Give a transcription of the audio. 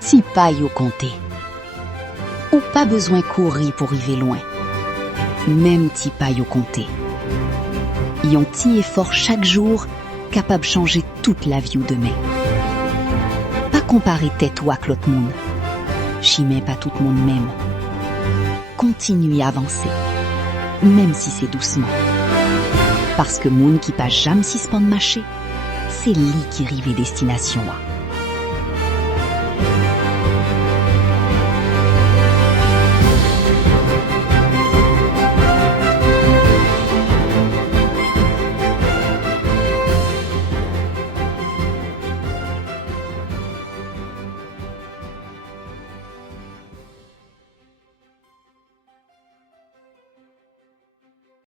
Ti pa yo compté. Ou pas besoin courir pour arriver loin. Même ti pa yo compté. Yon ti effort chaque jour capable de changer toute la vie ou demain. Pas comparer tête ou avec l'autre monde. Chimé pas tout le monde même. Continuez à avancer, même si c'est doucement. Parce que moun qui pas jamais suspend de marcher, c'est lui qui rive destination.